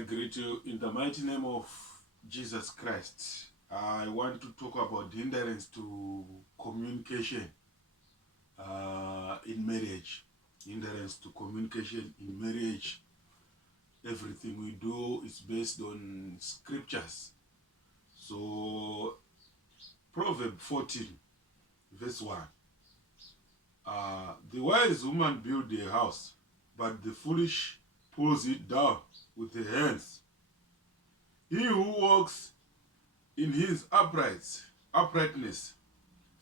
I greet you in the mighty name of Jesus Christ. I want to talk about hindrance to communication in marriage. Hindrance to communication in marriage. Everything we do is based on scriptures. So, Proverbs 14, verse 1. The wise woman builds a house, but the foolish pulls it down with her hands. He who walks in his uprightness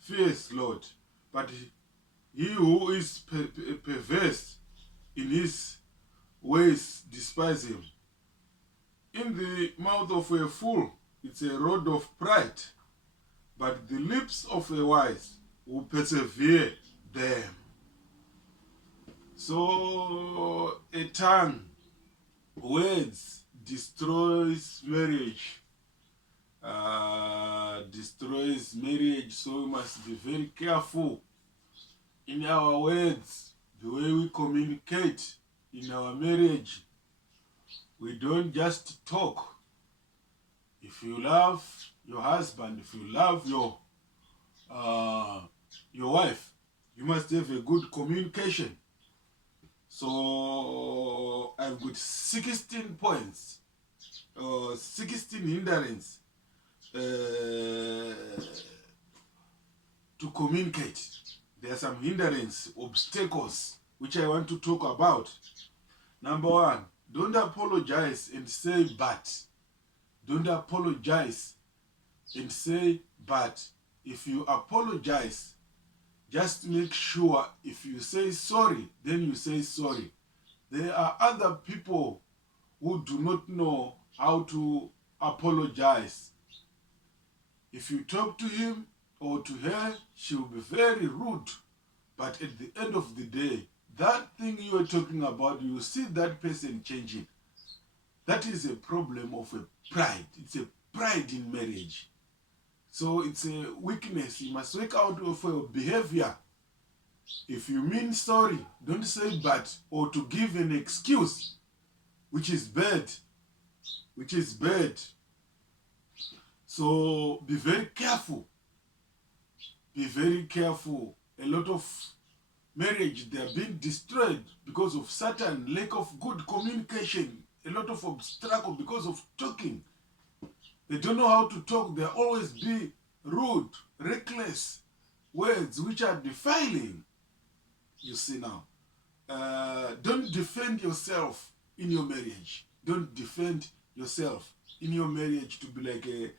fears Lord, but he who is perverse in his ways despises him. In the mouth of a fool it's a rod of pride, but the lips of a wise will persevere them. So a tongue, words destroys marriage. Destroys marriage, so we must be very careful in our words, the way we communicate in our marriage. We don't just talk. If you love your husband, if you love your wife, you must have a good communication. So I've got 16 points, 16 hindrances to communicate. There are some hindrances, obstacles, which I want to talk about. Number one, don't apologize and say but. Don't apologize and say but. If you apologize, just make sure if you say sorry, then you say sorry. There are other people who do not know how to apologize. If you talk to him or to her, she will be very rude. But at the end of the day, that thing you are talking about, you see that person changing. That is a problem of a pride. It's a pride in marriage. So it's a weakness. You must work out of your behavior. If you mean sorry, don't say but, or to give an excuse, which is bad. Which is bad. So be very careful. Be very careful. A lot of marriage, they are being destroyed because of certain lack of good communication. A lot of obstacle because of talking. They don't know how to talk. They always be rude, reckless words which are defiling. You see now. Don't defend yourself in your marriage. Don't defend yourself in your marriage to be like a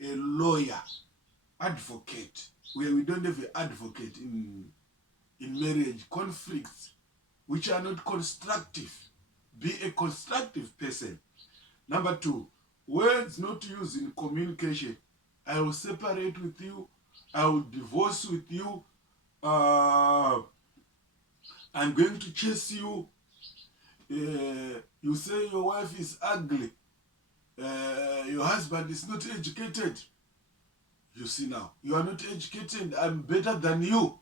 lawyer, advocate, where we don't have an advocate in marriage. Conflicts which are not constructive. Be a constructive person. Number two, words not used in communication. I will separate with you. I will divorce with you. I'm going to chase you. You say your wife is ugly. Your husband is not educated. You see now, you are not educated. I'm better than you.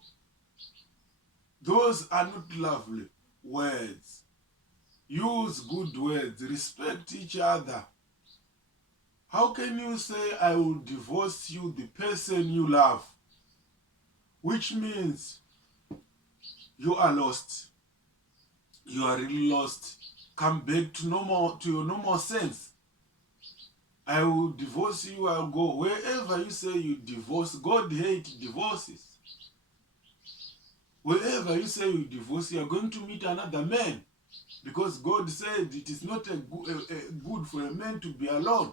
Those are not lovely words. Use good words. Respect each other. How can you say, I will divorce you, the person you love? Which means you are lost. You are really lost. Come back to your normal sense. I will divorce you, I'll go. Wherever you say you divorce, God hates divorces. Wherever you say you divorce, you are going to meet another man. Because God said it is not good for a man to be alone.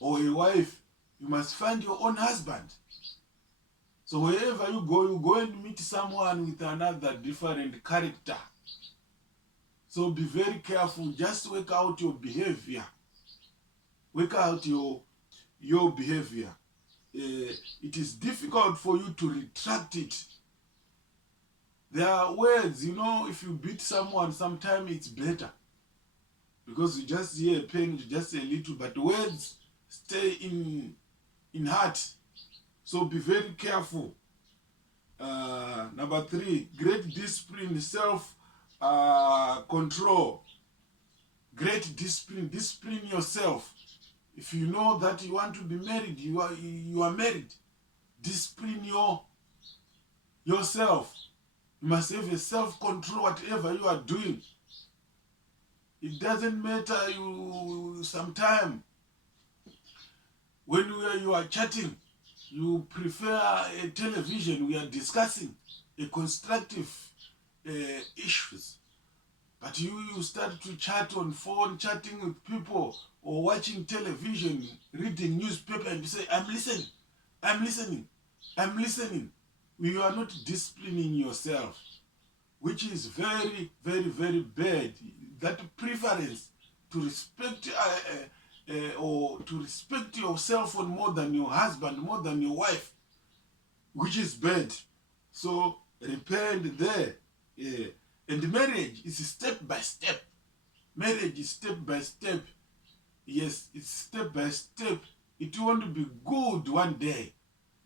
Or a wife, you must find your own husband. So wherever you go and meet someone with another different character. So be very careful. Just work out your behavior. Work out your behavior. It is difficult for you to retract it. There are words, if you beat someone, sometimes it's better. Because you just hear pain, just a little, but words stay in heart. So be very careful. Number three, great discipline, self-control. great discipline. Discipline yourself. If you know that you want to be married, you are married. Discipline yourself. You must have a self-control whatever you are doing. It doesn't matter you sometime when you are chatting, you prefer a television, we are discussing a constructive issues. But you start to chat on phone, chatting with people, or watching television, reading newspaper, and you say, I'm listening, I'm listening, I'm listening. You are not disciplining yourself, which is very, very, very bad. That preference to respect or to respect yourself on more than your husband, more than your wife, which is bad. So repent there. And marriage is step by step. Marriage is step by step. Yes, it's step by step. It won't be good one day.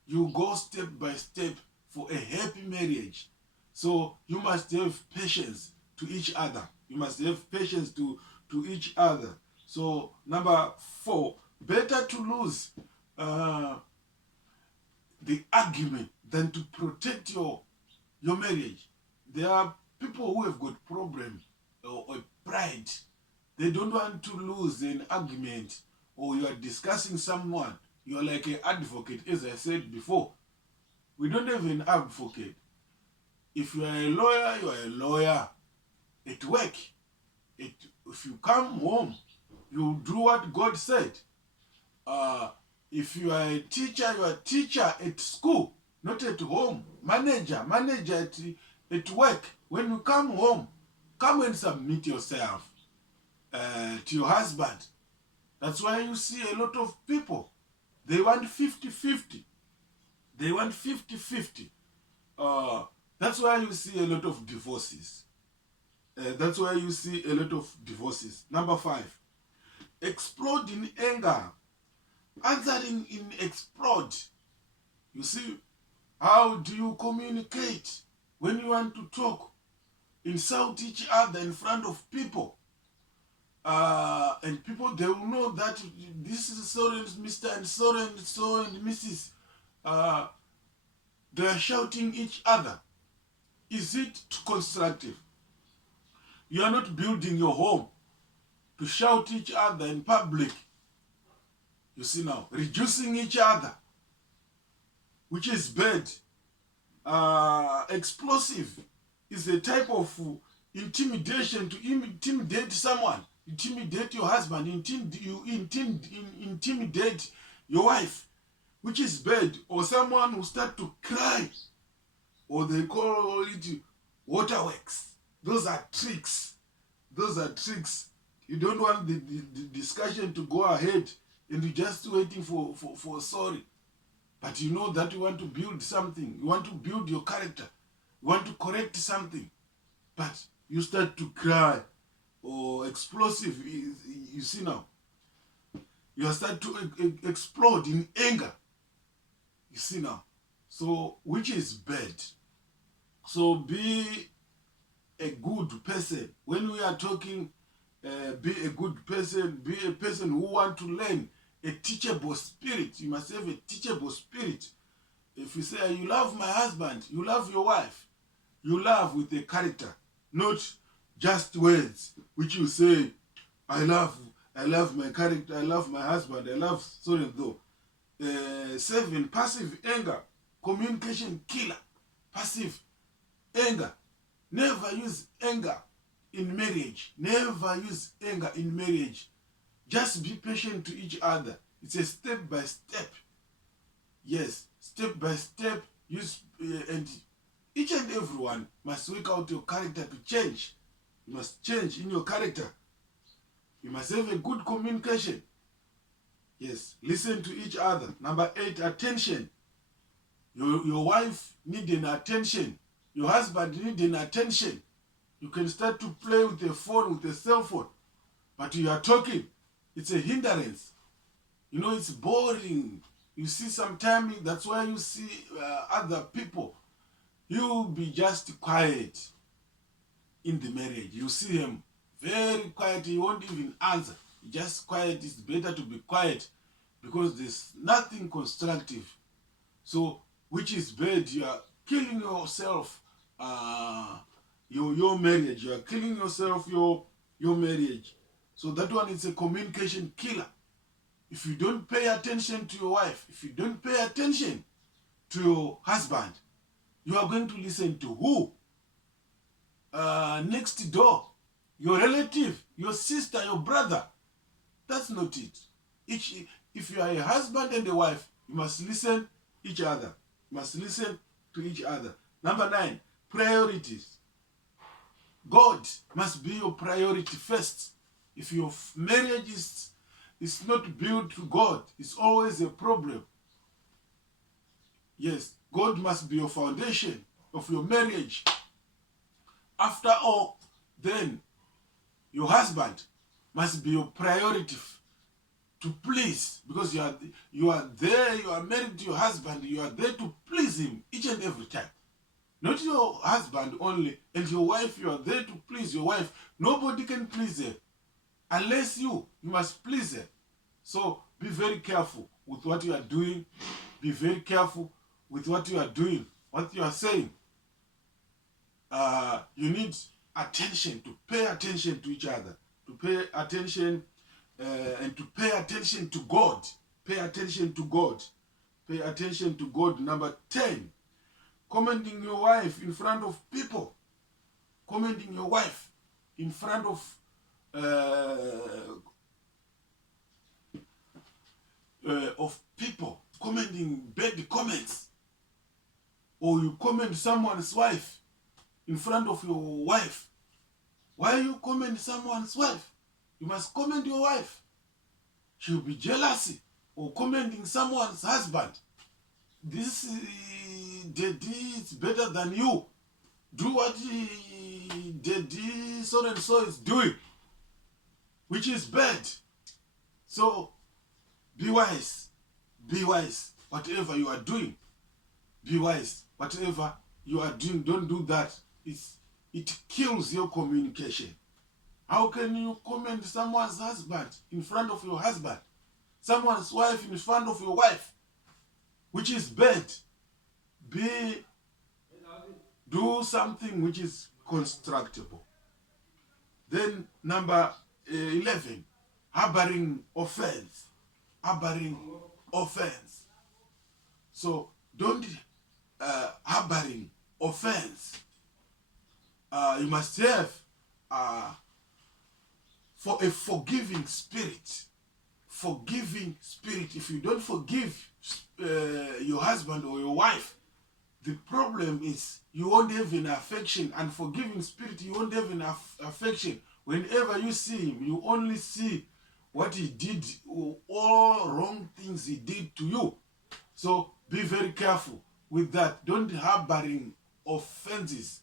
You go step by step for a happy marriage. So you must have patience to each other. You must have patience to each other. So number 4, better to lose the argument than to protect your marriage. There are people who have got problem or pride. They don't want to lose an argument, or you are discussing someone. You are like an advocate, as I said before. We don't have an advocate. If you are a lawyer, you are a lawyer. At work, if you come home, you do what God said. If you are a teacher, you are a teacher at school, not at home. Manager at work. When you come home, come and submit yourself to your husband. That's why you see a lot of people, they want 50-50. They want 50-50. That's why you see a lot of divorces. That's why you see a lot of divorces. Number 5, explode in anger. Answering in explode. You see, how do you communicate when you want to talk? Insult each other in front of people. And people, they will know that this is so and Mr. and so and Mrs. They are shouting each other. Is it constructive? You are not building your home to shout each other in public. You see now, reducing each other, which is bad. Explosive is a type of intimidation, to intimidate someone, intimidate your husband, intimidate your wife, which is bad. Or someone who start to cry, or they call it waterworks. Those are tricks. Those are tricks. You don't want the discussion to go ahead, and you're just waiting for sorry. But you know that you want to build something. You want to build your character. You want to correct something. But you start to cry, or explosive. You see now, you start to explode in anger. You see now. So, which is bad. So be a good person. When we are talking, be a good person, be a person who want to learn, a teachable spirit. You must have a teachable spirit. If you say, you love my husband, you love your wife, you love with a character, not just words, which you say, I love my character, I love my husband, I love so and so. 7, passive anger, communication killer, passive anger. Never use anger in marriage. Never use anger in marriage. Just be patient to each other. It's a step by step. Yes, step by step. Use and each and everyone must work out your character to change. You must change in your character. You must have a good communication. Yes, listen to each other. Number 8, attention. Your wife needs an attention. Your husband needs an attention. You can start to play with a phone, with a cell phone, but you are talking. It's a hindrance. You know, it's boring. You see, sometimes that's why you see other people. You'll be just quiet in the marriage. You see him very quiet. He won't even answer. Just quiet. It's better to be quiet because there's nothing constructive. So, which is bad. You are killing yourself. Your marriage. You are killing yourself. Your marriage. So that one is a communication killer. If you don't pay attention to your wife, if you don't pay attention to your husband, you are going to listen to who? Next door, your relative, your sister, your brother. That's not it. If you are a husband and a wife, you must listen each other. You must listen to each other. Number 9, priorities. God must be your priority first. If your marriage is not built to God, it's always a problem. Yes, God must be your foundation of your marriage. After all, then your husband must be your priority to please, because you are there, you are married to your husband, you are there to please him each and every time. Not your husband only, and your wife, you are there to please your wife. Nobody can please her unless you must please her. So be very careful with what you are doing. Be very careful with what you are doing, what you are saying. You need attention, to pay attention to each other, to pay attention and to pay attention to God. Pay attention to God. Pay attention to God. Number 10, commending your wife in front of people. Commending your wife in front of people. Commending bad comments. Or you commend someone's wife in front of your wife. Why you commend someone's wife? You must commend your wife. She'll be jealousy. Or commending someone's husband. This daddy is better than you. Do what daddy so and so is doing, which is bad. So be wise. Be wise. Whatever you are doing, be wise. Whatever you are doing, don't do that. It kills your communication. How can you commend someone's husband in front of your husband? Someone's wife in front of your wife, which is bad. Do something which is constructible. Then number 11, harboring offense. Harboring offense. So don't harboring offense. You must have for a forgiving spirit. Forgiving spirit. If you don't forgive your husband or your wife, the problem is you won't have an affection. And forgiving spirit, you won't have an affection. Whenever you see him, you only see what he did, all wrong things he did to you. So be very careful with that. Don't harboring offenses.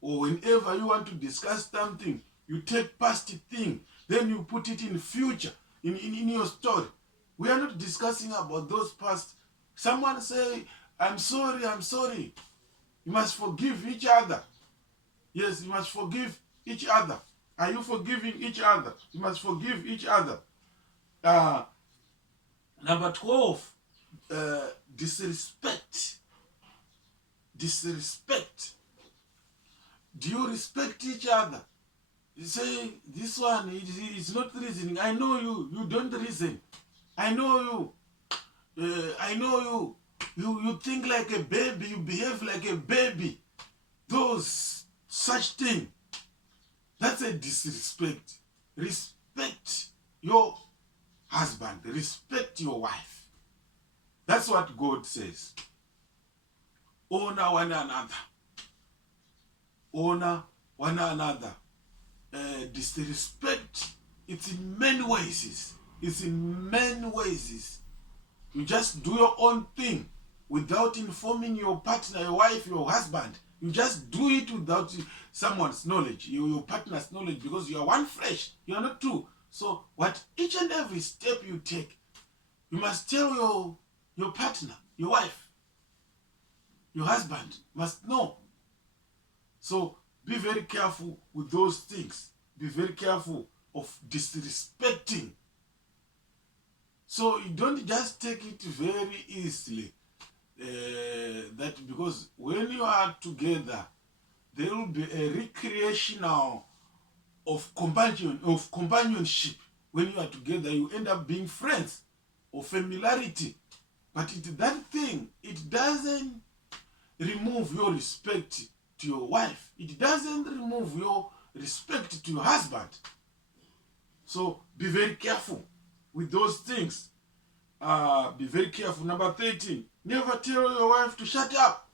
Or whenever you want to discuss something, you take past thing, then you put it in future, in your story. We are not discussing about those past. Someone say, I'm sorry, I'm sorry. You must forgive each other. Yes, you must forgive each other. Are you forgiving each other? You must forgive each other. Number 12, disrespect. Disrespect. Do you respect each other? You say, this one is not reasoning. I know you. You don't reason. I know you. I know you. You think like a baby. You behave like a baby. Such thing. That's a disrespect. Respect your husband. Respect your wife. That's what God says. Honor one another. Honor one another. Disrespect, it's in many ways. It's in many ways. You just do your own thing without informing your partner, your wife, your husband. You just do it without someone's knowledge, your partner's knowledge, because you are one flesh. You are not two. So what each and every step you take, you must tell your partner, your wife, your husband must know. So be very careful with those things. be very careful of disrespecting. So you don't just take it very easily. That because when you are together, there will be a recreational of companionship. When you are together, you end up being friends or familiarity. But that thing, it doesn't remove your respect to your wife. It doesn't remove your respect to your husband. So be very careful with those things. Be very careful. Number 13, never tell your wife to shut up.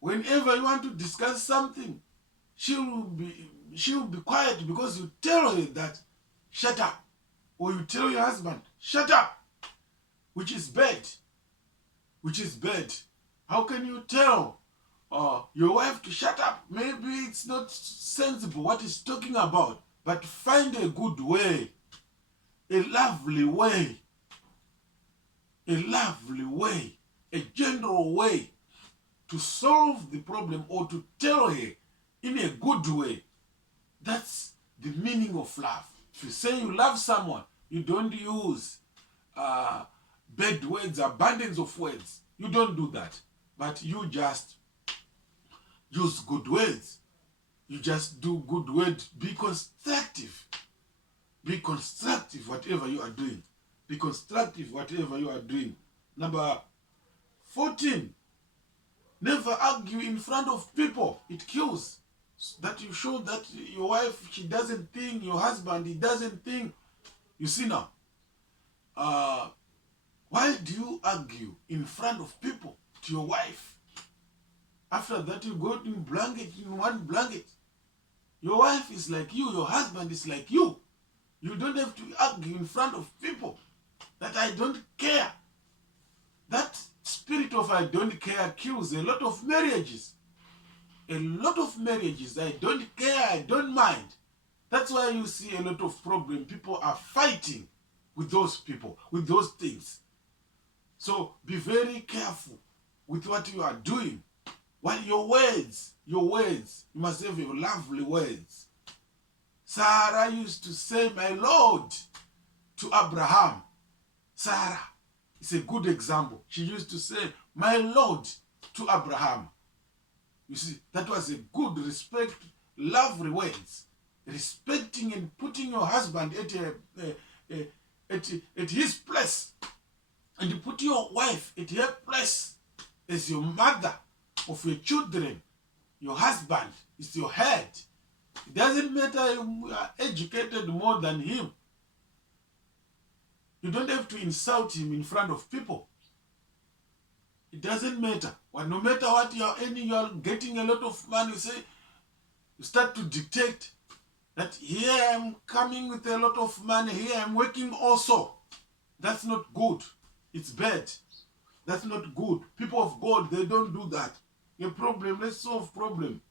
Whenever you want to discuss something, she will be quiet because you tell her that shut up, or you tell your husband shut up, which is bad. How can you tell your wife to shut up? Maybe it's not sensible what he's talking about, but find a good way, a lovely way, a general way to solve the problem, or to tell her in a good way. That's the meaning of love. If you say you love someone, you don't use bad words, abundance of words. You don't do that. But you just use good words. You just do good words. Be constructive. Be constructive whatever you are doing. Be constructive whatever you are doing. Number 14. Never argue in front of people. It kills. That you show that your wife, she doesn't think, your husband, he doesn't think. You see now, why do you argue in front of people to your wife? After that, you go in one blanket. Your wife is like you, your husband is like you. You don't have to argue in front of people that I don't care. That spirit of I don't care kills a lot of marriages. A lot of marriages, I don't care, I don't mind. That's why you see a lot of problem. People are fighting with those people, with those things. So be very careful with what you are doing. What your words, you must have your lovely words. Sarah used to say, my Lord, to Abraham. Sarah is a good example. She used to say, my Lord, to Abraham. You see, that was a good respect, lovely words. Respecting and putting your husband at his place. And you put your wife at her place as your mother of your children. Your husband is your head. It doesn't matter you are educated more than him. You don't have to insult him in front of people. It doesn't matter. Well, no matter what you are earning, you are getting a lot of money. You start to dictate that here I'm coming with a lot of money, here I'm working also. That's not good. It's bad. That's not good. People of God, they don't do that. A problem, let's solve problem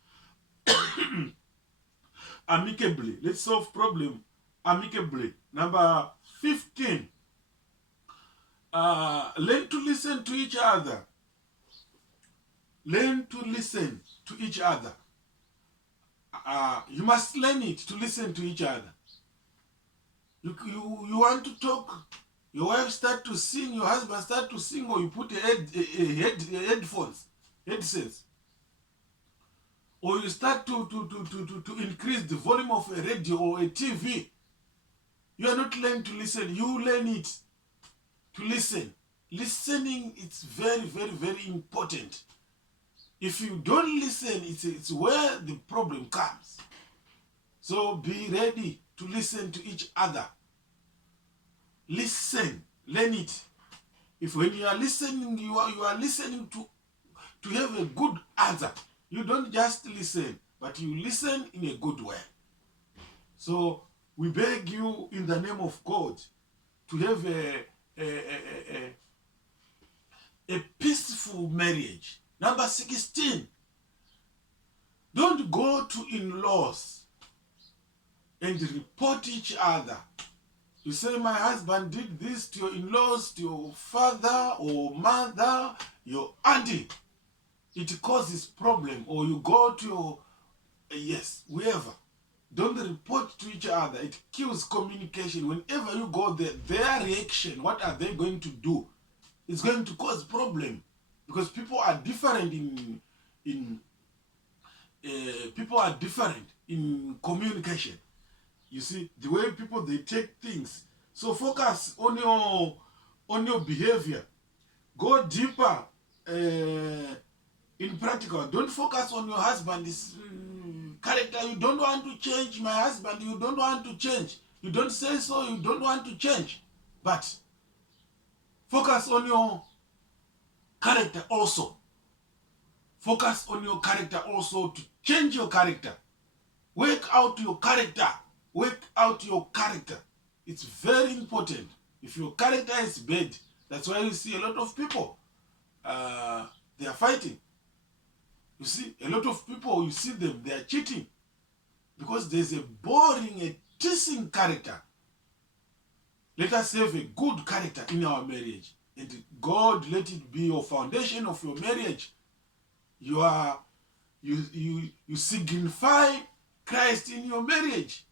amicably. Let's solve problem amicably. Number 15. Learn to listen to each other. Learn to listen to each other. You must learn it to listen to each other. You want to talk, your wife start to sing, your husband start to sing, or you put headsets, or you start to increase the volume of a radio or a TV. You are not learning to listen. You learn it to listen. Listening is very, very, very important. If you don't listen, it's where the problem comes. So be ready to listen to each other. Listen, learn it. If when you are listening, you are listening to have a good answer. You don't just listen, but you listen in a good way. So we beg you in the name of God to have a peaceful marriage. Number 16, don't go to in-laws and report each other. You say, my husband did this to your in-laws, to your father or mother, your auntie. It causes problem. Or you go to Yes, whoever. Don't report to each other. It kills communication. Whenever you go there, their reaction, what are they going to do? It's going to cause problem, because people are different in people are different in communication. You see, the way people they take things. So focus on your behavior. Go deeper in practical. Don't focus on your husband's character. You don't want to change my husband. You don't want to change. You don't say so. You don't want to change. But focus on your character also. Focus on your character also to change your character. Work out your character. Work out your character. It's very important. If your character is bad, that's why you see a lot of people, they are fighting. You see, a lot of people, you see them, they are cheating. Because there's a boring, a teasing character. Let us have a good character in our marriage. And God, let it be your foundation of your marriage. You signify Christ in your marriage.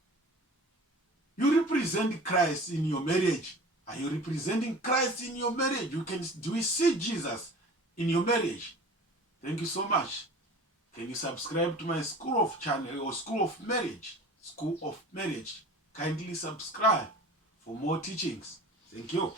You represent Christ in your marriage. Are you representing Christ in your marriage? Do we see Jesus in your marriage? Thank you so much. Can you subscribe to my School of Channel or School of Marriage? School of Marriage. Kindly subscribe for more teachings. Thank you.